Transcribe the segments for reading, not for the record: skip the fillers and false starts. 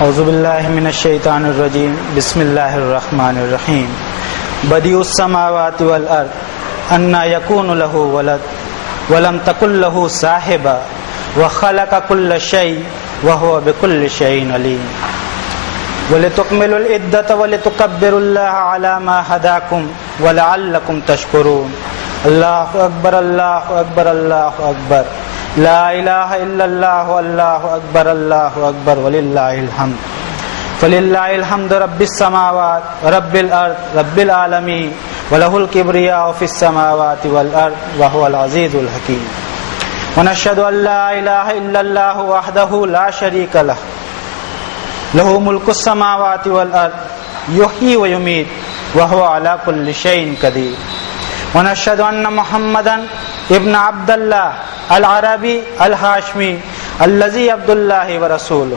اعوذ باللہ من الشیطان الرجیم بسم اللہ الرحمن الرحیم بدیع السماوات والارض انا یکون له ولد ولم تکن له صاحبہ وخلق كل شیء وهو بكل شیء علیم ولتکملوا العدۃ ولتکبروا اللہ علی ما ہداکم ولعلکم تشکرون اللہ اکبر اللہ اکبر اللہ اکبر لا الہ الا اللہ اللہ اکبر وللہ الحمد فللہ الحمد رب السماوات رب الارض رب العالمین وله الكبریاء فی السماوات والارض وهو العزیز الحکیم ونشهد ان لا الہ الا اللہ وحدہ لا شریک لہ له ملک السماوات والارض یحیی ویمیت وهو علی کل شیء قدیر ونشهد ان محمدا ابن عبد اللہ العربی الہاشمی الذی عبد اللہ ورسولہ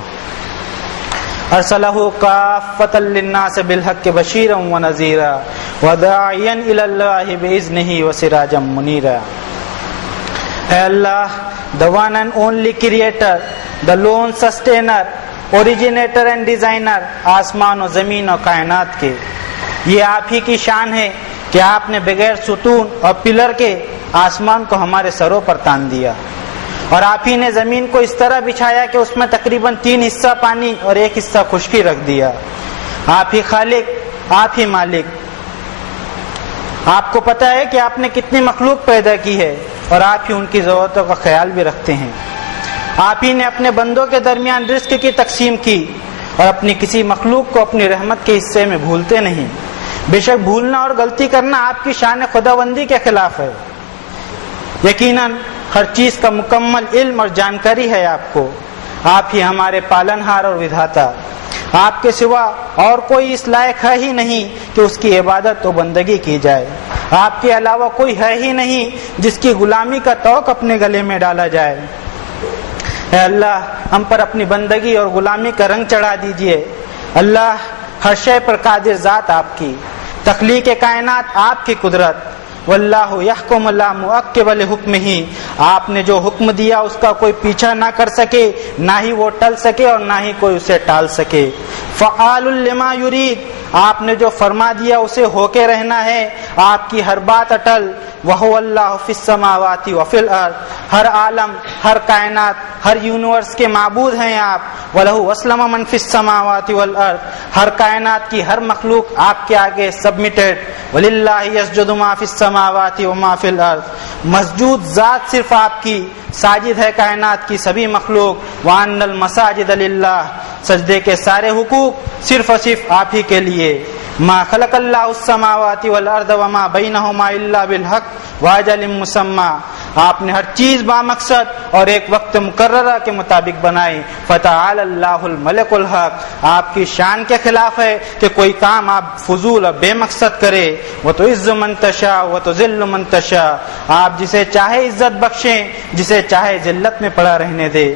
ارسلہ کافۃ للناس بالحق بشیرا ونذیرا وداعیا الی اللہ باذنہ وسراجا منیرا. اے اللہ, the one and only creator, the lone sustainer, originator and designer آسمان و زمین و کائنات کے, یہ آپ ہی کی شان ہے کہ آپ نے بغیر ستون اور پلر کے آسمان کو ہمارے سروں پر تان دیا, اور آپ ہی نے زمین کو اس طرح بچھایا کہ اس میں تقریباً 3 حصہ پانی اور 1 حصہ خشکی رکھ دیا. آپ ہی خالق, آپ ہی مالک. آپ کو پتہ ہے کہ آپ نے کتنی مخلوق پیدا کی ہے اور آپ ہی ان کی ضرورتوں کا خیال بھی رکھتے ہیں. آپ ہی نے اپنے بندوں کے درمیان رزق کی تقسیم کی اور اپنی کسی مخلوق کو اپنی رحمت کے حصے میں بھولتے نہیں. بے شک بھولنا اور غلطی کرنا آپ کی شان خداوندی کے خلاف ہے. یقیناً ہر چیز کا مکمل علم اور جانکاری ہے آپ کو. آپ ہی ہمارے پالنہار اور ودھاتا. آپ کے سوا اور کوئی اس لائق ہے ہی نہیں کہ اس کی عبادت و بندگی کی جائے. آپ کے علاوہ کوئی ہے ہی نہیں جس کی غلامی کا طوق اپنے گلے میں ڈالا جائے. اے اللہ, ہم پر اپنی بندگی اور غلامی کا رنگ چڑھا دیجئے. اللہ, ہر شے پر قادر ذات آپ کی, تخلیق کائنات آپ کی قدرت. واللہ یحکم لا معقب لحکمہ, آپ نے جو حکم دیا اس کا کوئی پیچھا نہ کر سکے, نہ ہی وہ ٹل سکے اور نہ ہی کوئی اسے ٹال سکے. فعال لما یرید, آپ نے جو فرما دیا اسے ہو کے رہنا ہے. آپ کی ہر بات اٹل. وہو اللہ فی السماوات وفی الارض, ہر عالم, ہر کائنات, ہر یونیورس کے معبود ہیں آپ. وَلَهُ وَاسْلَمَ مَنْ فِي السَّمَاوَاتِ وَالْأَرْضِ, ہر کائنات کی ہر مخلوق آپ کے آگے سبمیٹڈ. وَلِلَّهِ يَسْجُدُ مَا فِي السَّمَاوَاتِ وَمَا فِي الْأَرْضِ, مسجود ذات صرف آپ کی, ساجد ہے کائنات کی سبھی مخلوق. وَأَنَّ الْمَسَاجِدَ لِلَّهِ, سجدے کے سارے حقوق صرف اور صرف آپ ہی کے لیے. ما خلق اللہ السماوات والارض وما بینہما الا بالحق واجل مسمى, آپ نے ہر چیز بامقصد اور ایک وقت مقررہ کے مطابق بنائی. فتعالی اللہ الملک الحق, آپ کی شان کے خلاف ہے کہ کوئی کام آپ فضول اور بے مقصد کرے. وتعز من تشاء وتذل من تشاء, آپ جسے چاہے عزت بخشیں, جسے چاہے ذلت میں پڑا رہنے دے.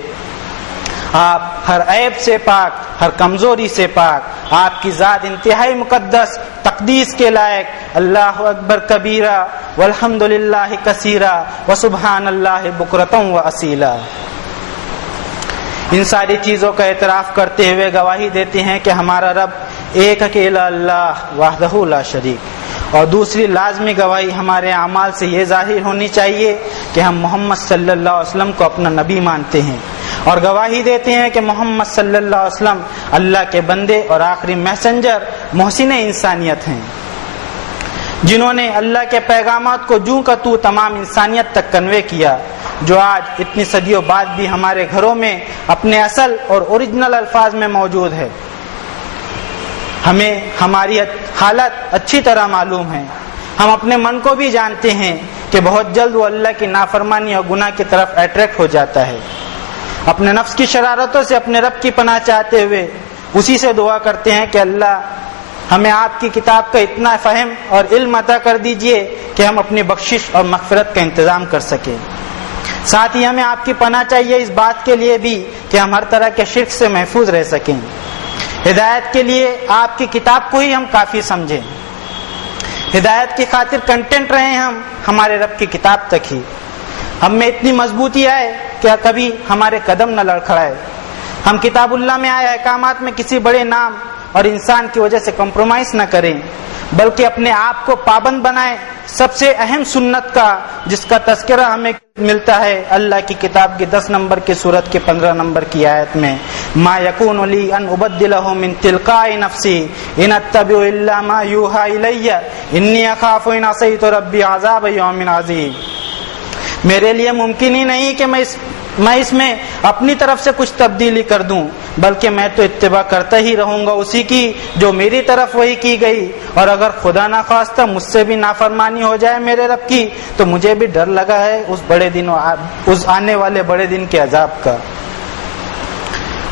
آپ ہر عیب سے پاک, ہر کمزوری سے پاک. آپ کی ذات انتہائی مقدس, تقدیس کے لائق. اللہ اکبر کبیرہ والحمد للہ کثیرہ وسبحان اللہ بکرۃ واصیلا. ان ساری چیزوں کا اعتراف کرتے ہوئے گواہی دیتے ہیں کہ ہمارا رب ایک اکیلا اللہ وحدہ لا شریک. اور دوسری لازمی گواہی ہمارے اعمال سے یہ ظاہر ہونی چاہیے کہ ہم محمد صلی اللہ علیہ وسلم کو اپنا نبی مانتے ہیں, اور گواہی دیتے ہیں کہ محمد صلی اللہ علیہ وسلم اللہ کے بندے اور آخری میسنجر محسن انسانیت ہیں, جنہوں نے اللہ کے پیغامات کو جوں کا تو تمام انسانیت تک کنوے کیا, جو آج اتنی صدیوں بعد بھی ہمارے گھروں میں اپنے اصل اور اوریجنل الفاظ میں موجود ہے. ہمیں ہماری حالت اچھی طرح معلوم ہے. ہم اپنے من کو بھی جانتے ہیں کہ بہت جلد وہ اللہ کی نافرمانی اور گناہ کی طرف اٹریکٹ ہو جاتا ہے. اپنے نفس کی شرارتوں سے اپنے رب کی پناہ چاہتے ہوئے اسی سے دعا کرتے ہیں کہ اللہ ہمیں آپ کی کتاب کا اتنا فہم اور علم عطا کر دیجئے کہ ہم اپنی بخشش اور مغفرت کا انتظام کر سکیں. ساتھ ہی ہمیں آپ کی پناہ چاہیے اس بات کے لیے بھی کہ ہم ہر طرح کے شرک سے محفوظ رہ سکیں. ہدایت کے لیے آپ کی کتاب کو ہی ہم کافی سمجھیں. ہدایت کی خاطر کنٹینٹ رہیں ہم ہمارے رب کی کتاب تک ہی. ہم میں اتنی مضبوطی آئے کہ کبھی ہمارے قدم نہ لڑکھڑائے, ہم کتاب اللہ میں آئے احکامات میں کسی بڑے نام اور انسان کی وجہ سے کمپرومائز نہ کریں، بلکہ اپنے آپ کو پابند بنائیں سب سے اہم سنت کا، جس کا تذکرہ ہمیں ملتا ہے اللہ کی کتاب کی 10 نمبر کی سورت کے 15 نمبر کی آیت میں، ما یکون لی ان ابدلہ من تلقاء نفسی ان اتبع الا ما یوحی الی انی اخاف ان عصیت ربی عذاب یوم عظیم۔ میرے لیے ممکن ہی نہیں کہ میں اس میں اپنی طرف سے کچھ تبدیلی کر دوں، بلکہ میں تو اتباع کرتا ہی رہوں گا اسی کی جو میری طرف وحی کی گئی، اور اگر خدا نہ خواستہ مجھ سے بھی نافرمانی ہو جائے میرے رب کی تو مجھے بھی ڈر لگا ہے اس بڑے دن، اس آنے والے بڑے دن کے عذاب کا۔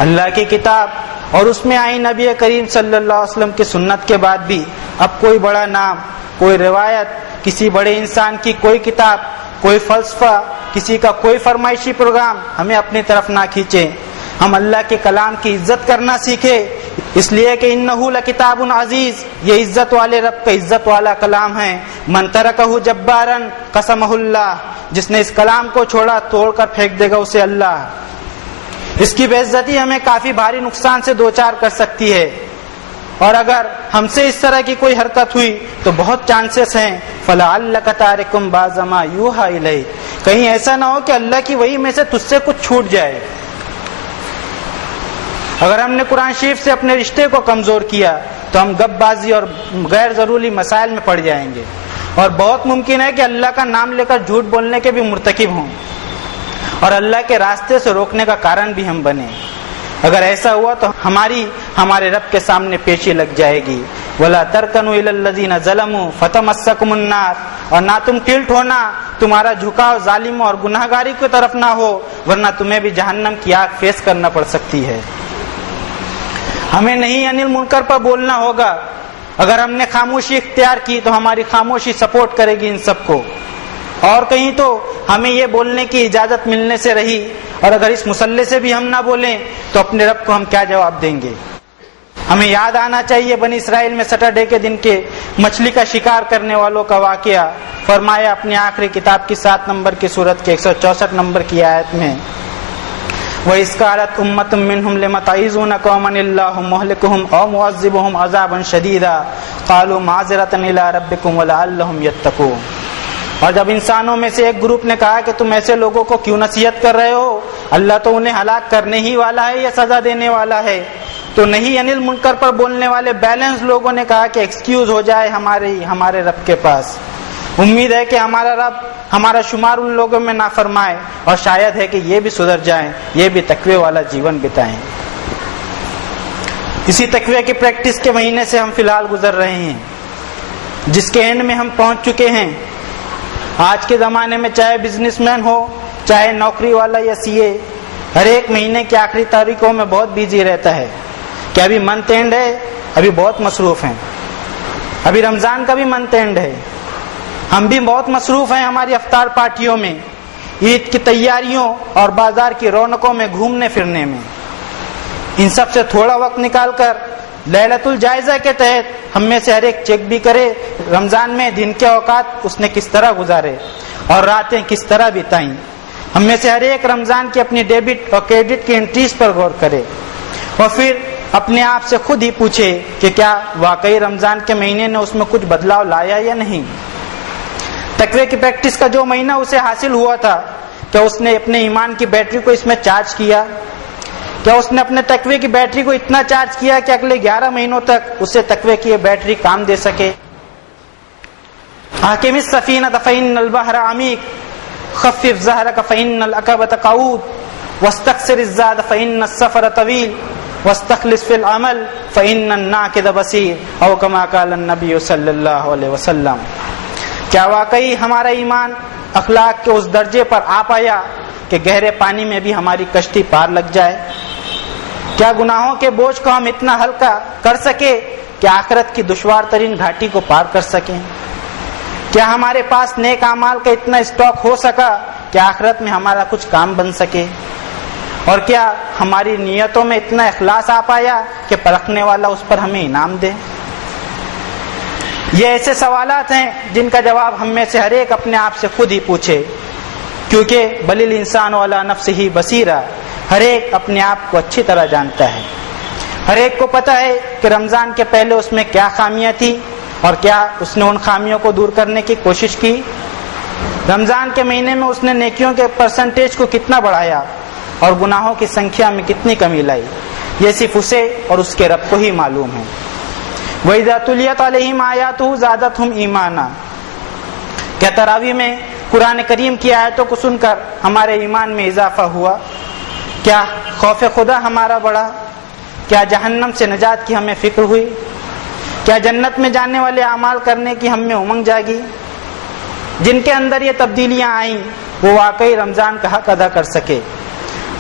اللہ کی کتاب اور اس میں آئی نبی کریم صلی اللہ علیہ وسلم کی سنت کے بعد بھی اب کوئی بڑا نام، کوئی روایت، کسی بڑے انسان کی کوئی کتاب، کوئی فلسفہ، کسی کا کوئی فرمائشی پروگرام ہمیں اپنی طرف نہ کھینچے۔ ہم اللہ کے کلام کی عزت کرنا سیکھے، اس لیے کہ انہ لکتاب عزیز، یہ عزت والے رب کا عزت والا کلام ہے۔ من ترکہ جبارا قسمہ اللہ، جس نے اس کلام کو چھوڑا توڑ کر پھینک دے گا اسے اللہ۔ اس کی بے عزتی ہمیں کافی بھاری نقصان سے دوچار کر سکتی ہے، اور اگر ہم سے اس طرح کی کوئی حرکت ہوئی تو بہت چانسز ہیں فَلَعَلَّكَ تَارِكٌ بَعْضَ مَا يُوحَىٰ إِلَيْكَ، کہیں ایسا نہ ہو کہ اللہ کی وحی میں سے تجھ سے کچھ چھوٹ جائے۔ اگر ہم نے قرآن شریف سے اپنے رشتے کو کمزور کیا تو ہم گپ بازی اور غیر ضروری مسائل میں پڑ جائیں گے، اور بہت ممکن ہے کہ اللہ کا نام لے کر جھوٹ بولنے کے بھی مرتکب ہوں، اور اللہ کے راستے سے روکنے کا کارن بھی ہم بنیں۔ اگر ایسا ہوا تو ہمارے رب کے سامنے پیشی لگ جائے گی۔ وَلَا تَرْكَنُوا إِلَى الَّذِينَ ظَلَمُوا فَتَمَسَّكُمُ النَّارُ، اور نہ تم ٹلٹ ہونا، تمہارا جھکاؤ ظالموں اور گناہگاری کی طرف نہ ہو، ورنہ تمہیں بھی جہنم کی آگ فیس کرنا پڑ سکتی ہے۔ ہمیں نہیں انل منکر پر بولنا ہوگا۔ اگر ہم نے خاموشی اختیار کی تو ہماری خاموشی سپورٹ کرے گی ان سب کو، اور کہیں تو ہمیں یہ بولنے کی اجازت ملنے سے رہی، اور اگر اس مسئلے سے بھی ہم نہ بولیں تو اپنے رب کو ہم کیا جواب دیں گے؟ ہمیں یاد آنا چاہیے بنی اسرائیل میں سیٹرڈے کے دن کے مچھلی کا شکار کرنے والوں کا واقعہ۔ فرمایا اپنی آخری کتاب کی 7 نمبر کی سورت کے 164 نمبر کی آیت میں، وَإِذْ قَالَتْ أُمَّةٌ مِّنْهُمْ لِمَ تَعِظُونَ قَوْمًا اللَّهُ مُهْلِكُهُمْ أَوْ مُعَذِّبُهُمْ عَذَابًا شَدِيدًا قَالُوا مَعْذِرَةً إِلَىٰ رَبِّكُمْ وَلَعَلَّهُمْ يَتَّقُونَ۔ اور جب انسانوں میں سے ایک گروپ نے کہا کہ تم ایسے لوگوں کو کیوں نصیحت کر رہے ہو، اللہ تو انہیں ہلاک کرنے ہی والا ہے یا سزا دینے والا ہے، تو نہیں انل منکر پر بولنے والے بیلنس لوگوں نے کہا کہ ایکسکیوز ہو جائے ہمارے رب کے پاس، امید ہے کہ ہمارا رب ہمارا شمار ان لوگوں میں نہ فرمائے، اور شاید ہے کہ یہ بھی سدھر جائیں، یہ بھی تقوی والا جیون بتائیں۔ اسی تقوی کی پریکٹس کے مہینے سے ہم فی الحال گزر رہے ہیں، جس کے اینڈ میں ہم پہنچ چکے ہیں۔ آج کے زمانے میں چاہے بزنس مین ہو، چاہے نوکری والا یا سی اے، ہر ایک مہینے کی آخری تاریخوں میں بہت بیزی رہتا ہے کہ ابھی منتھ اینڈ ہے، ابھی بہت مصروف ہیں، ابھی رمضان کا بھی منتھ اینڈ ہے، ہم بھی بہت مصروف ہیں ہماری افطار پارٹیوں میں، عید کی تیاریوں اور بازار کی رونقوں میں گھومنے پھرنے میں۔ ان سب سے تھوڑا وقت نکال کر لیلۃ الجائزہ کے تحت ہم میں سے ہر ایک چیک بھی کرے رمضان میں دن کے اوقات اس نے کس طرح گزارے اور راتیں کس طرح بتائیں۔ ہم میں سے ہر ایک رمضان کی اپنی ڈیبٹ اور کریڈٹ کی انٹریز پر غور کرے، اور پھر اپنے آپ سے خود ہی پوچھے کہ کیا واقعی رمضان کے مہینے نے اس میں کچھ بدلاؤ لایا یا نہیں۔ تقوی کی پریکٹس کا جو مہینہ اسے حاصل ہوا تھا، کیا اس نے اپنے ایمان کی بیٹری کو اس میں چارج کیا؟ کیا اس نے اپنے تقوی کی بیٹری کو اتنا چارج کیا کہ اگلے 11 مہینوں تک اسے تقوی کی یہ بیٹری کام دے سکے؟ احکم السفینۃ فإن البحر عمیق، خفف ظہرک فإن العقبۃ قعود، واستقصر الزاد فإن السفر طویل، واستخلص فی العمل فإن الناقد بصیر، او کما قال النبی صلی اللہ علیہ وسلم۔ کیا واقعی ہمارا ایمان اخلاق کے اس درجے پر آ پایا کہ گہرے پانی میں بھی ہماری کشتی پار لگ جائے؟ کیا گناہوں کے بوجھ کو ہم اتنا ہلکا کر سکے کہ آخرت کی دشوار ترین گھاٹی کو پار کر سکیں؟ کیا ہمارے پاس نیک اعمال کا اتنا اسٹاک ہو سکا کہ آخرت میں ہمارا کچھ کام بن سکے؟ اور کیا ہماری نیتوں میں اتنا اخلاص آ پایا کہ پرکھنے والا اس پر ہمیں انعام دے؟ یہ ایسے سوالات ہیں جن کا جواب ہم میں سے ہر ایک اپنے آپ سے خود ہی پوچھے، کیونکہ بل الانسان علی نفسہ بصیرہ، ہر ایک اپنے آپ کو اچھی طرح جانتا ہے. ہر ایک کو پتہ ہے کہ رمضان کے پہلے اس میں کیا خامیاں تھیں اور کیا اس نے ان خامیوں کو دور کرنے کی کوشش کی. رمضان کے مہینے میں اس نے نیکیوں کے پرسنٹیج کو کتنا بڑھایا اور گناہوں کی سنکھیا میں کتنی کمی لائی. یہ صرف اسے اور اس کے رب کو ہی معلوم ہے. وَإِذَا تُلِيَتْ عَلَيْهِمْ آيَاتُهُ زَادَتْهُمْ ایمانا. کیا تراویح میں قرآن کریم کی آیتوں کو سن کر ہمارے ایمان میں اضافہ ہوا؟ کیا خوف خدا ہمارا بڑھا؟ کیا جہنم سے نجات کی ہمیں فکر ہوئی؟ کیا جنت میں جانے والے اعمال کرنے کی ہم میں امنگ جاگی؟ جن کے اندر یہ تبدیلیاں آئیں وہ واقعی رمضان کا حق ادا کر سکے.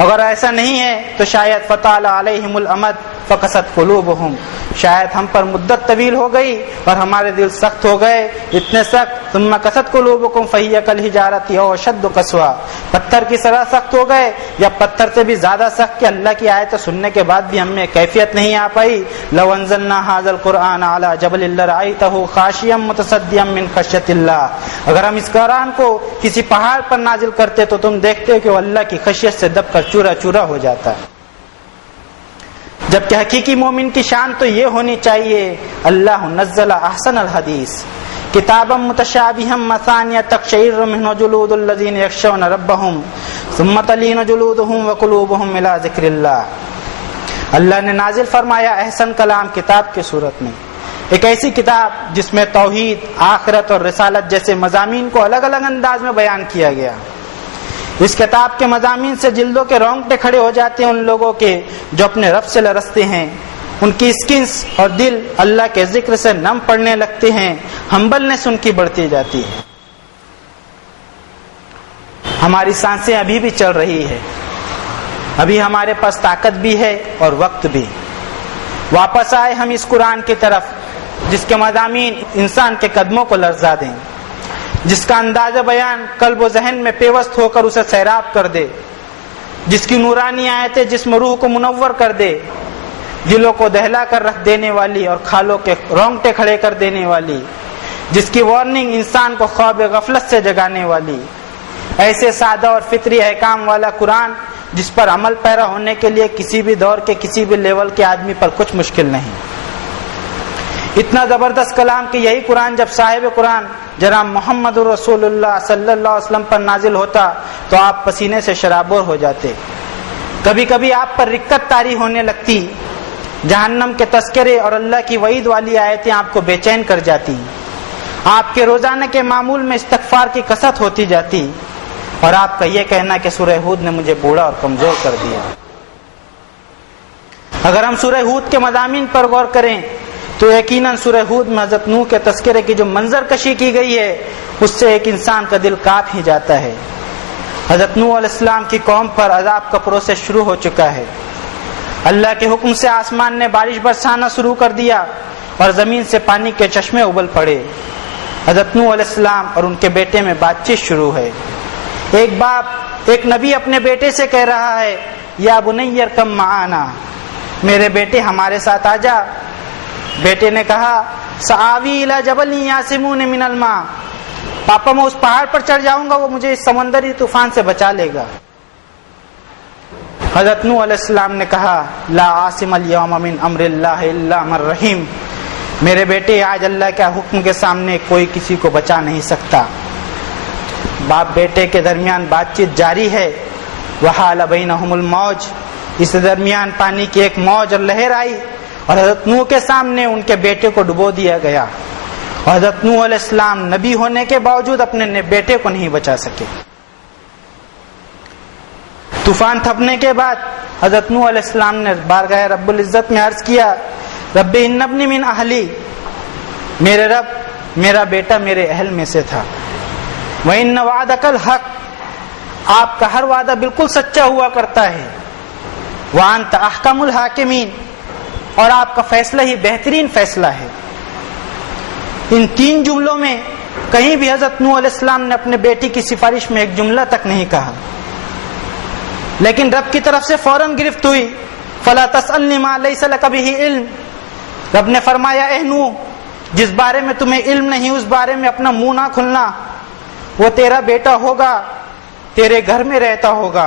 اگر ایسا نہیں ہے تو شاید فطال علیہم الامد فقست قلوبہم، شاید ہم پر مدت طویل ہو گئی اور ہمارے دل سخت ہو گئے، اتنے سخت ثم قست قلوبکم فہی کالحجارۃ او اشد قسوا، پتھر کی طرح سخت ہو گئے یا پتھر سے بھی زیادہ سخت کہ اللہ کی آیتیں سننے کے بعد بھی ہم میں کیفیت نہیں آ پائی. لو انزلنا ھذا القرآن علی جبل لرأیتہ خاشعا متصدعا من خشیۃ اللہ، اگر ہم اس قرآن کو کسی پہاڑ پر نازل کرتے تو تم دیکھتے کہ وہ اللہ کی خشیت سے دب کر چورا چورا ہو جاتا ہے. جبکہ حقیقی مومن کی شان تو یہ ہونی چاہیے اللہ نزل احسن الحدیث کتابا متشابہا مثانیہ تقشعر منہ جلود الذین یخشون ربہم ثم تلین جلودہم وقلوبہم الی ذکر اللہ. اللہ نے نازل فرمایا احسن کلام کتاب کی صورت میں، ایک ایسی کتاب جس میں توحید، آخرت اور رسالت جیسے مضامین کو الگ الگ انداز میں بیان کیا گیا. اس کتاب کے مضامین سے جلدوں کے رونگٹے کھڑے ہو جاتے ہیں ان لوگوں کے جو اپنے رب سے لرزتے ہیں. ان کی اسکنس اور دل اللہ کے ذکر سے نم پڑنے لگتے ہیں، ہمبلنس ان کی بڑھتی جاتی ہے. ہماری سانسیں ابھی بھی چل رہی ہے، ابھی ہمارے پاس طاقت بھی ہے اور وقت بھی. واپس آئے ہم اس قرآن کی طرف جس کے مضامین انسان کے قدموں کو لرزا دیں، جس کا انداز بیان قلب و ذہن میں پیوست ہو کر اسے سیراب کر دے، جس کی نورانی آیتیں جسم روح کو منور کر دے، دلوں کو دہلا کر رکھ دینے والی اور کھالوں کے رونگٹے کھڑے کر دینے والی، جس کی وارننگ انسان کو خواب غفلت سے جگانے والی. ایسے سادہ اور فطری احکام والا قرآن جس پر عمل پیرا ہونے کے لیے کسی بھی دور کے کسی بھی لیول کے آدمی پر کچھ مشکل نہیں. اتنا زبردست کلام کہ یہی قرآن جب صاحب قرآن جناب محمد رسول اللہ صلی اللہ علیہ وسلم پر نازل ہوتا تو آپ پسینے سے شرابور ہو جاتے. کبھی کبھی آپ پر رکت طاری ہونے لگتی، جہنم کے تذکرے اور اللہ کی وعید والی آیتیں آپ کو بے چین کر جاتی، آپ کے روزانہ کے معمول میں استغفار کی کثرت ہوتی جاتی اور آپ کا یہ کہنا کہ سورہ ہود نے مجھے بوڑھا اور کمزور کر دیا. اگر ہم سورہ ہود کے مضامین پر غور کریں تو یقیناً سورہ ہود میں حضرت نوح کے تذکرے کی جو منظر کشی کی گئی ہے اس سے ایک انسان کا دل کانپ ہی جاتا ہے. حضرت نوح علیہ السلام کی قوم پر عذاب کا پروسیس شروع ہو چکا ہے. اللہ کے حکم سے آسمان نے بارش برسانا شروع کر دیا اور زمین سے پانی کے چشمے ابل پڑے. حضرت نوح علیہ السلام اور ان کے بیٹے میں بات چیت شروع ہے. ایک باپ، ایک نبی اپنے بیٹے سے کہہ رہا ہے یا بنی ارکب معانا، میرے بیٹے ہمارے ساتھ آ جا. بیٹے نے کہا سآوی الی جبل یعصمونی من الماء، پاپا میں اس پہاڑ پر چڑھ جاؤں گا، وہ مجھے اس سمندری طوفان سے بچا لے گا. حضرت نوح علیہ السلام نے کہا لا عاصم اليوم من امر اللہ الا من رحیم، میرے بیٹے آج اللہ کے حکم کے سامنے کوئی کسی کو بچا نہیں سکتا. باپ بیٹے کے درمیان بات چیت جاری ہے. وحال بینہم الموج، اس درمیان پانی کی ایک موج اور لہر آئی اور حضرت نوح کے سامنے ان کے بیٹے کو ڈبو دیا گیا. اور حضرت نوح علیہ السلام نبی ہونے کے باوجود اپنے بیٹے کو نہیں بچا سکے. طوفان تھپنے کے بعد حضرت نوح علیہ السلام نے بارگاہ رب العزت میں عرض کیا رب ان ابنی من اہلی، میرے رب میرا بیٹا میرے اہل میں سے تھا. وَإِنَّ وَعْدَكَ الْحَقُّ، آپ کا ہر وعدہ بالکل سچا ہوا کرتا ہے. وَأَنْتَ أَحْكَمُ الْحَاكِمِينَ، اور آپ کا فیصلہ ہی بہترین فیصلہ ہے. ان تین جملوں میں کہیں بھی حضرت نوح علیہ السلام نے اپنے بیٹی کی سفارش میں ایک جملہ تک نہیں کہا، لیکن رب کی طرف سے فوراً گرفت ہوئی فَلَا تَسْأَلْنِي مَا لَيْسَ لَكَ بِهِ عِلْمٌ. رب نے فرمایا اے نوح، جس بارے میں تمہیں علم نہیں اس بارے میں اپنا منہ نہ کھلنا. وہ تیرا بیٹا ہوگا، تیرے گھر میں رہتا ہوگا،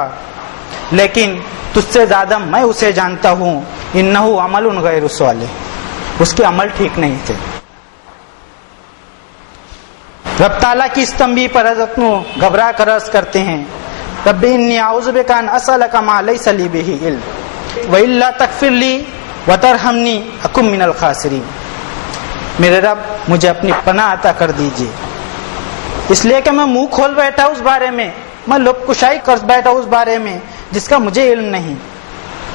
لیکن تجھ سے زیادہ میں اسے جانتا ہوں، انہو عمل غیر صالح، اس کے عمل ٹھیک نہیں تھے۔ رب تعالیٰ کی اس تنبیہ پر حضرت نو گھبرا کر عرض کرتے ہیں، رب انی اعوذ بک ان اسألک ما لیس لی بہ علم والا تغفر لی وترحمنی اکن من الخاسرین۔ میرے رب مجھے اپنی پناہ عطا کر دیجیے، اس لیے کہ میں منہ کھول بیٹھا اس بارے میں، میں لب کشائی کر بیٹھا اس بارے میں جس کا مجھے علم نہیں،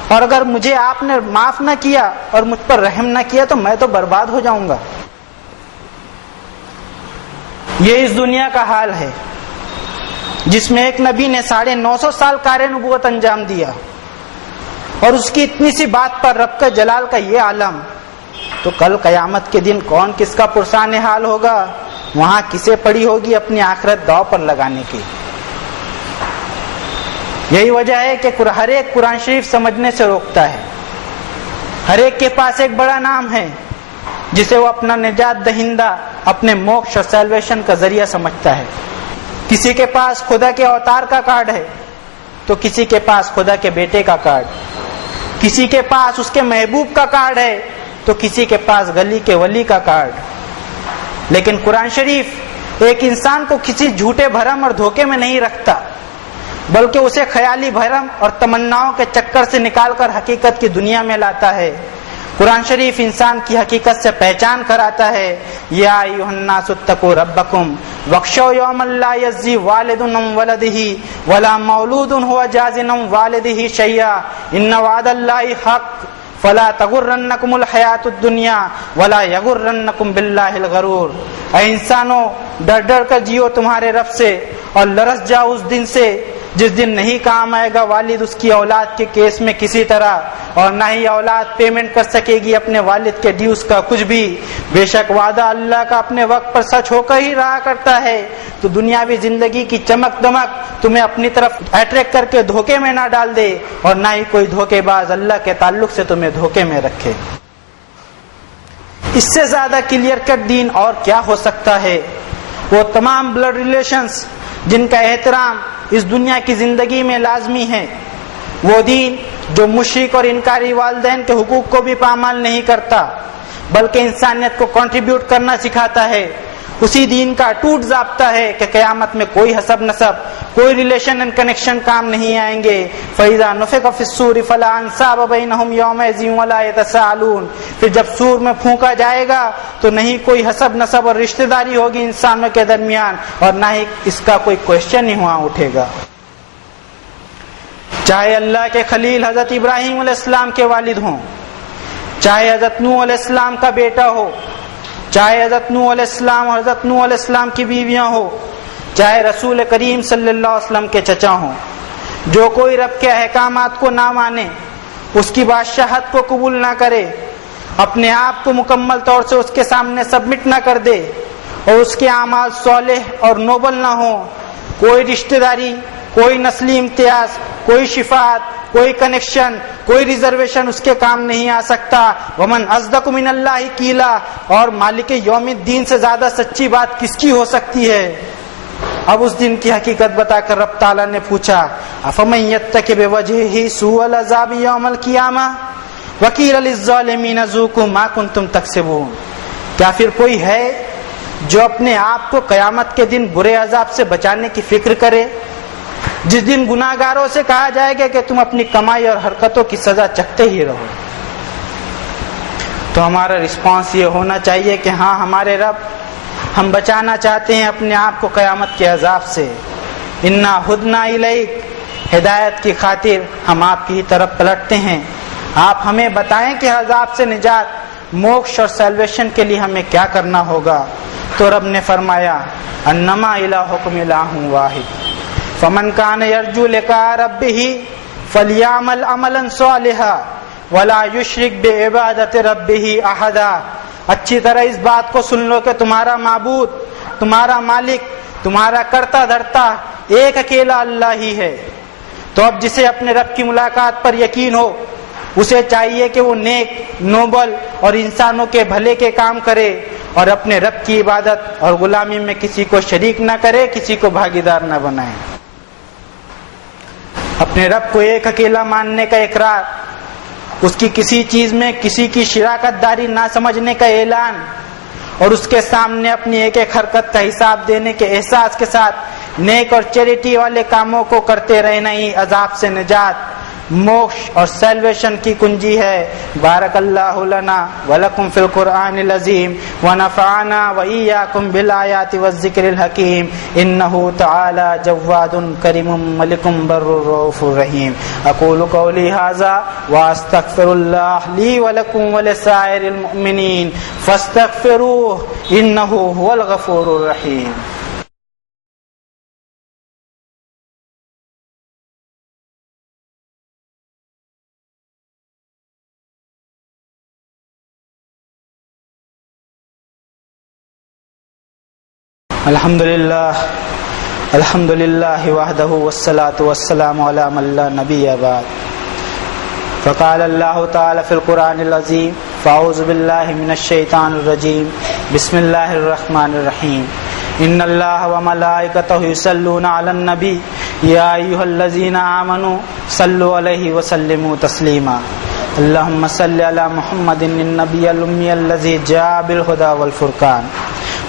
اور اگر مجھے آپ نے معاف نہ کیا اور مجھ پر رحم نہ کیا تو میں تو برباد ہو جاؤں گا۔ یہ اس دنیا کا حال ہے جس میں ایک نبی نے 950 سال کار نبوت انجام دیا، اور اس کی اتنی سی بات پر رب کا جلال کا یہ عالم، تو کل قیامت کے دن کون کس کا پرسان حال ہوگا، وہاں کسے پڑی ہوگی اپنی آخرت داؤ پر لگانے کی۔ یہی وجہ ہے کہ ہر ایک قرآن شریف سمجھنے سے روکتا ہے۔ ہر ایک کے پاس ایک بڑا نام ہے جسے وہ اپنا نجات دہندہ، اپنے موکش اور سیلویشن کا ذریعہ سمجھتا ہے۔ کسی کے پاس خدا کے اوتار کا کارڈ ہے تو کسی کے پاس خدا کے بیٹے کا کارڈ، کسی کے پاس اس کے محبوب کا کارڈ ہے تو کسی کے پاس گلی کے ولی کا کارڈ۔ لیکن قرآن شریف ایک انسان کو کسی جھوٹے بھرم اور دھوکے میں نہیں رکھتا، بلکہ اسے خیالی بھرم اور تمناؤں کے چکر سے نکال کر حقیقت کی دنیا میں لاتا ہے۔ قرآن شریف انسان کی حقیقت سے پہچان کراتا ہے، یا ایھا الناس اتقوا ربکم واخشوا یوما لا یجزی والد عن ولدہ ولا مولود هو جاز عن والدہ شیئا ان وعد اللہ حق فلا تغرنکم الحیات الدنیا ولا یغرنکم باللہ الغرور۔ اے انسانوں، ڈر ڈر کر جیو تمہارے رب سے اور لرز جاؤ اس دن سے جس دن نہیں کام آئے گا والد اس کی اولاد کے کیس میں کسی طرح، اور نہ ہی اولاد پیمنٹ کر سکے گی اپنے والد کے ڈیوز کا کچھ بھی۔ بے شک وعدہ اللہ کا اپنے وقت پر سچ ہو کر ہی رہا کرتا ہے، تو دنیاوی زندگی کی چمک دمک تمہیں اپنی طرف اٹریکٹ کر کے دھوکے میں نہ ڈال دے، اور نہ ہی کوئی دھوکے باز اللہ کے تعلق سے تمہیں دھوکے میں رکھے۔ اس سے زیادہ کلیئر کٹ دین اور کیا ہو سکتا ہے؟ وہ تمام بلڈ ریلیشنز جن کا احترام اس دنیا کی زندگی میں لازمی ہے، وہ دین جو مشرک اور انکاری والدین کے حقوق کو بھی پامال نہیں کرتا بلکہ انسانیت کو کنٹریبیوٹ کرنا سکھاتا ہے، اسی دین کا ٹوٹ ضابطہ ہے کہ قیامت میں کوئی حسب نسب، کوئی ریلیشن اینڈ کنیکشن کام نہیں آئیں گے۔ فَإِذَا نُفِخَ فِي الصُّورِ فَلَا أَنْسَابَ بَيْنَهُمْ يَوْمَئِذٍ وَلَا يَتَسَاءَلُونَ۔ پھر جب سور میں پھونکا جائے گا تو نہیں کوئی حسب نسب اور رشتہ داری ہوگی انسانوں کے درمیان، اور نہ ہی اس کا کوئی کوشچن ہی وہاں اٹھے گا۔ چاہے اللہ کے خلیل حضرت ابراہیم علیہ السلام کے والد ہوں، چاہے حضرت نوح علیہ السلام کا بیٹا ہو، چاہے حضرت نوح علیہ السلام اور حضرت نوح علیہ السلام کی بیویاں ہو، چاہے رسول کریم صلی اللہ علیہ وسلم کے چچا ہوں، جو کوئی رب کے احکامات کو نہ مانے، اس کی بادشاہت کو قبول نہ کرے، اپنے آپ کو مکمل طور سے اس کے سامنے سبمٹ نہ کر دے، اور اس کے اعمال صالح اور نوبل نہ ہوں، کوئی رشتہ داری، کوئی نسلی امتیاز، کوئی شفاعت، کوئی کنیکشن، کوئی ریزرویشن اس کے کام نہیں آ سکتا۔ ومن اصدق من اللہ قیلا، اور مالک یوم الدین سے زیادہ سچی بات کس کی ہو سکتی ہے؟ اب اس دن کی حقیقت بتا کر رب تعالیٰ نے پوچھا، افمن یتق بوجہہ سوء العذاب یوم القیامہ وقیل للظالمین ذوقوا ما کنتم تکسبون۔ کیا پھر کوئی ہے جو اپنے آپ کو قیامت کے دن برے عذاب سے بچانے کی فکر کرے، جس دن گناہگاروں سے کہا جائے گا کہ تم اپنی کمائی اور حرکتوں کی سزا چکھتے ہی رہو؟ تو ہمارا رسپانس یہ ہونا چاہیے کہ ہاں ہمارے رب، ہم بچانا چاہتے ہیں اپنے آپ کو قیامت کے عذاب سے۔ انا ہدنا الیک، ہدایت کی خاطر ہم آپ کی طرف پلٹتے ہیں، آپ ہمیں بتائیں کہ عذاب سے نجات، موکش اور سیلویشن کے لیے ہمیں کیا کرنا ہوگا۔ تو رب نے فرمایا، انما الہکم الہ واحد فمن کان یرجو لقاء ربہ فلیعمل عملا صالحا ولا یشرک بعبادۃ ربہ احدا۔ اچھی طرح اس بات کو سن لو کہ تمہارا معبود، تمہارا مالک، تمہارا کرتا دھرتا ایک اکیلا اللہ ہی ہے۔ تو اب جسے اپنے رب کی ملاقات پر یقین ہو، اسے چاہیے کہ وہ نیک، نوبل اور انسانوں کے بھلے کے کام کرے، اور اپنے رب کی عبادت اور غلامی میں کسی کو شریک نہ کرے، کسی کو بھاگیدار نہ بنائے۔ اپنے رب کو ایک اکیلا ماننے کا اقرار، اس کی کسی چیز میں کسی کی شراکت داری نہ سمجھنے کا اعلان، اور اس کے سامنے اپنی ایک ایک حرکت کا حساب دینے کے احساس کے ساتھ نیک اور چیریٹی والے کاموں کو کرتے رہنا ہی عذاب سے نجات، موکش اور سیلویشن کی کنجی ہے۔ بارک اللہ لنا ولکم فی القرآن العظیم ونفعنا وإیاکم بالآیات والذکر الحکیم، انہ تعالی جواد کریم ملک بر رؤوف رحیم۔ اقول قولی ھذا واستغفر اللہ لی ولکم ولسائر المؤمنین فاستغفروہ انہ هو الغفور الرحیم۔ الحمدللہ وحدہ والصلاة والسلام علی من لا نبی بعد۔ فقال اللہ تعالی فی القرآن العظیم فاعوذ باللہ من الشیطان الرجیم بسم اللہ الرحمن الرحیم۔ ان اللہ وملائکتہ یصلون علی النبی یا ایھا الذین آمنوا صلوا علیہ وسلموا تسلیما۔ اللہم صل علی محمد النبی الامی الذی جاء بالہدی والفرقان،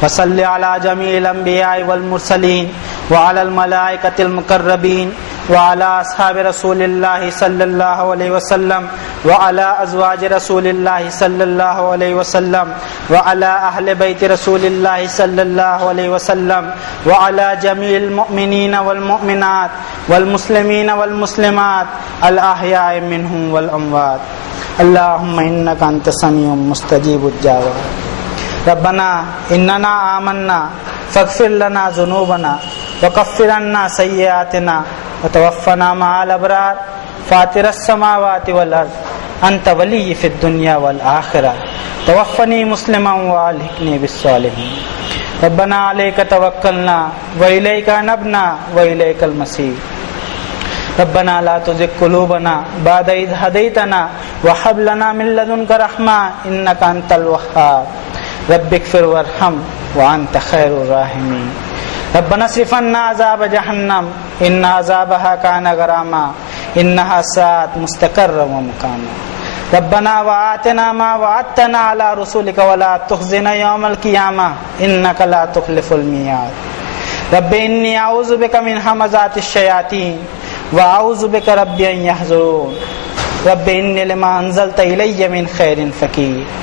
وصل علی جمیع الانبیاء والمرسلین وعلی الملائکۃ المقربین وعلی اصحاب رسول اللہ صلی اللہ علیہ وسلم وعلی ازواج رسول اللہ صلی اللہ علیہ وسلم وعلی اہل بیت رسول اللہ صلی اللہ علیہ وسلم وعلی جمیع المؤمنین والمؤمنات والمسلمین والمسلمات الاحیاء منہم والاموات۔ اللہم انک انت سمیع مستجیب الدعوات۔ ربنا اننا آمنا فاغفر لنا ذنوبنا وکفر عنا سیئاتنا وتوفنا مع الابرار فاطر السماوات والارض انت ولی فی الدنیا والآخرہ توفنی مسلما والحقنی بالصالحین۔ ربنا علیک توکلنا والیک انبنا والیک المصیر۔ ربنا لا تزغ قلوبنا بعد اذ ہدیتنا وہب لنا من لدنک رحمہ انک انت الوہاب۔ رب اغفر وارحم وانت خیر الراحمین۔ ربنا اصرف عنا عذاب جہنم ان عذابها کان غراما انها ساءت مستقرا ومقاما۔ ربنا وآتنا ما وعدتنا على رسلك ولا تخزنا يوم القيامة انك لا تخلف الميعاد۔ رب انی اعوذ بک من همزات الشیاطین واعوذ بک رب ان یحضرون۔ رب انی لما انزلت الی من خیر فقیر۔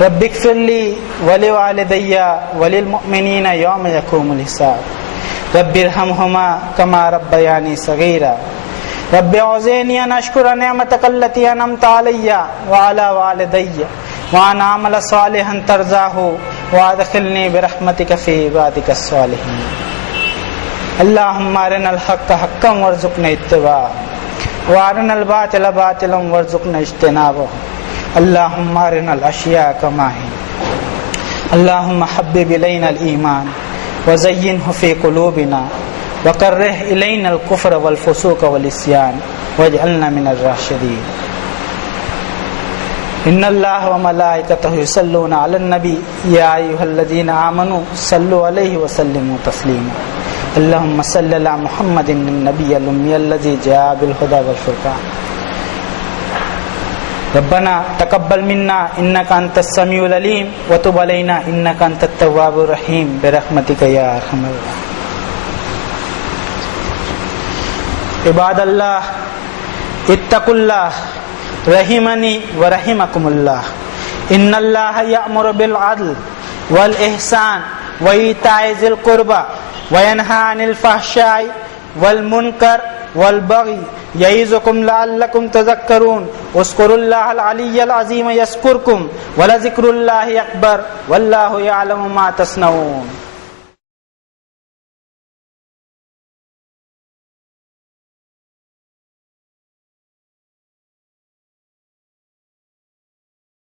رب اغفر لی ولوالدی وللمؤمنین یوم یقوم الحساب۔ رب ارحمہما کما ربیانی صغیرا۔ رب اوزعنی ان اشکر نعمتک التی انعمت علی وعلی والدی وان اعمل صالحا ترضاہ وادخلنی برحمتک فی عبادک الصالحین۔ اللہم ارنا الحق حقا وارزقنا اتباعہ وارنا الباطل باطلا وارزقنا اجتنابہ۔ اللہم ارنا الاشیاء کما ہی۔ اللہم حبب الینا الایمان وزینہ فی قلوبنا وکرہ الینا الکفر والفسوق والعصیان واجعلنا من الراشدین۔ ان اللہ وملائکتہ یصلون علی النبی یا ایھا الذین آمنوا صلوا علیہ وسلموا تسلیما۔ اللہم صل علی محمد النبی الامی الذی جاء بالہدی والفرقان۔ ربنا تقبل منا انك انت السميع العليم وتب علينا انك انت التواب الرحيم برحمتك يا ارحم الراحمين۔ عباد اللہ اتقوا اللہ رحمنی ورحمکم اللہ۔ ان اللہ یأمر بالعدل والاحسان وایتاء ذی القربى وینہی عن الفحشاء والمنکر والبغی یعظکم لعلکم تذکرون۔ اذکروا اللہ العلی العظیم یذکرکم ولذکر اللہ اکبر واللہ یعلم ما تصنعون۔